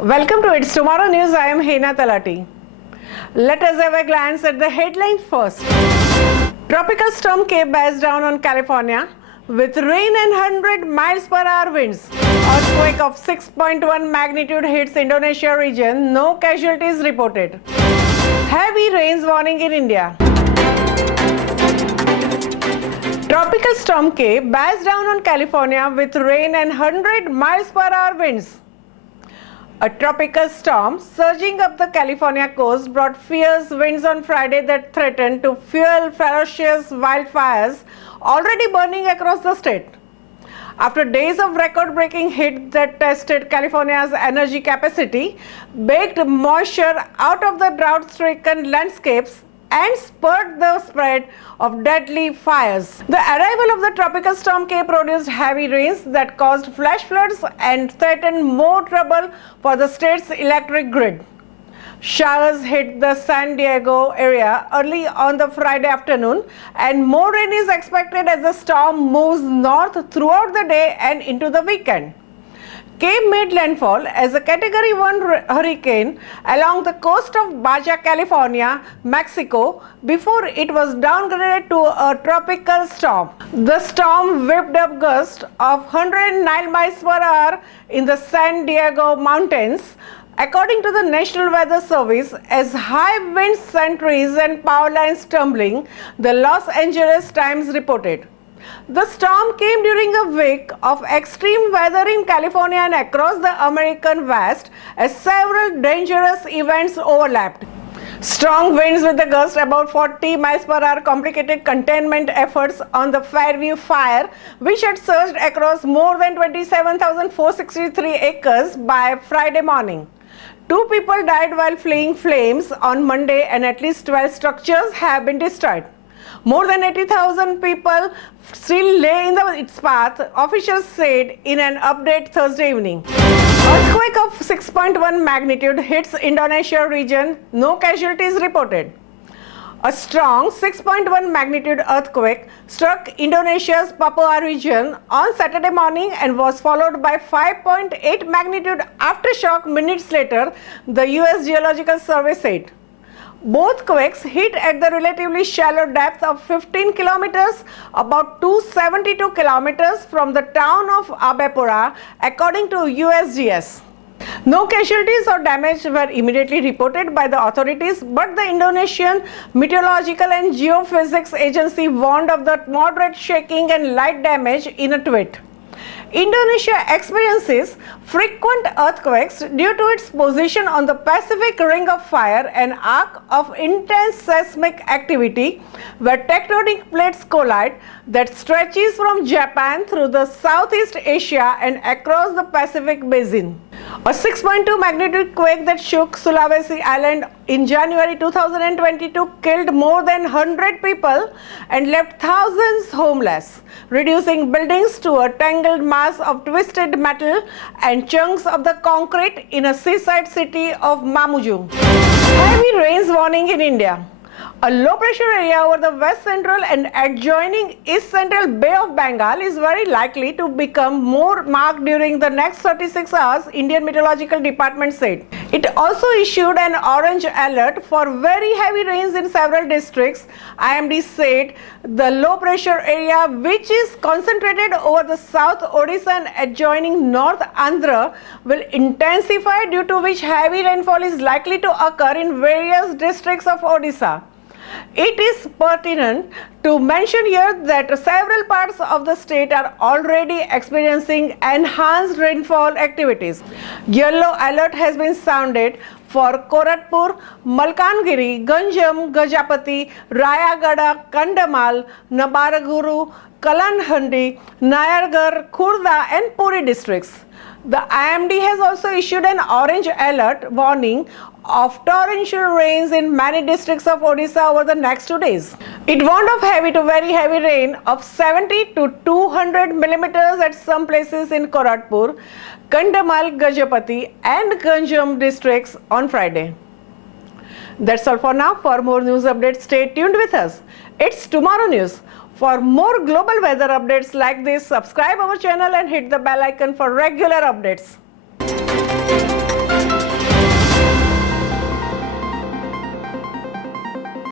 Welcome to It's Tomorrow News. I am Hena Talati. Let us have a glance at the headline first. Tropical storm K bears down on California with rain and 100 miles per hour winds. Earthquake of 6.1 magnitude hits Indonesia region. No casualties reported. Heavy rains warning in India. Tropical storm K bears down on California with rain and 100 miles per hour winds. A tropical storm surging up the California coast brought fierce winds on Friday that threatened to fuel ferocious wildfires already burning across the state. After days of record-breaking heat that tested California's energy capacity, baked moisture out of the drought-stricken landscapes and spurred the spread of deadly fires. The arrival of the tropical storm K produced heavy rains that caused flash floods and threatened more trouble for the state's electric grid. Showers hit the San Diego area early on the Friday afternoon, and more rain is expected as the storm moves north throughout the day and into the weekend. K made landfall as a Category 1 hurricane along the coast of Baja California, Mexico, before it was downgraded to a tropical storm. The storm whipped up gusts of 109 miles per hour in the San Diego mountains, according to the National Weather Service, as high winds sent trees and power lines tumbling, the Los Angeles Times reported. The storm came during a week of extreme weather in California and across the American West as several dangerous events overlapped. Strong winds with a gust about 40 miles per hour complicated containment efforts on the Fairview fire, which had surged across more than 27,463 acres by Friday morning. 2 people died while fleeing flames on Monday, and at least 12 structures have been destroyed. More than 80,000 people still lay in its path, officials said in an update Thursday evening. Earthquake of 6.1 magnitude hits Indonesia region. No casualties reported. A strong 6.1 magnitude earthquake struck Indonesia's Papua region on Saturday morning and was followed by 5.8 magnitude aftershock minutes later, the US Geological Survey said. Both quakes hit at the relatively shallow depth of 15 kilometers, about 272 kilometers from the town of Abepura, according to USGS. No casualties or damage were immediately reported by the authorities, but the Indonesian Meteorological and Geophysics Agency warned of the moderate shaking and light damage in a tweet. Indonesia experiences frequent earthquakes due to its position on the Pacific Ring of Fire, an arc of intense seismic activity where tectonic plates collide that stretches from Japan through the Southeast Asia and across the Pacific Basin. A 6.2 magnitude quake that shook Sulawesi Island in January 2022 killed more than 100 people and left thousands homeless, reducing buildings to a tangled mass of twisted metal and chunks of the concrete in a seaside city of Mamuju. Heavy rains warning in India. A low pressure area over the west central and adjoining east central Bay of Bengal is very likely to become more marked during the next 36 hours, Indian Meteorological Department said. It also issued an orange alert for very heavy rains in several districts. IMD said the low pressure area, which is concentrated over the south Odisha and adjoining north Andhra, will intensify, due to which heavy rainfall is likely to occur in various districts of Odisha. It is pertinent to mention here that several parts of the state are already experiencing enhanced rainfall activities. Yellow alert has been sounded for Koratpur, Malkangiri, Ganjam, Gajapati, Rayagada, Kandamal, Nabaraguru, Kalanhandi, Nayargarh, Khurda and Puri districts. The IMD has also issued an orange alert warning of torrential rains in many districts of Odisha over the next 2 days. It warned of heavy to very heavy rain of 70 to 200 millimeters at some places in Koratpur, Kandamal, Gajapati and Ganjam districts on Friday. That's all for now. For more news updates, stay tuned with us. It's Tomorrow News. For more global weather updates like this, subscribe our channel and hit the bell icon for regular updates.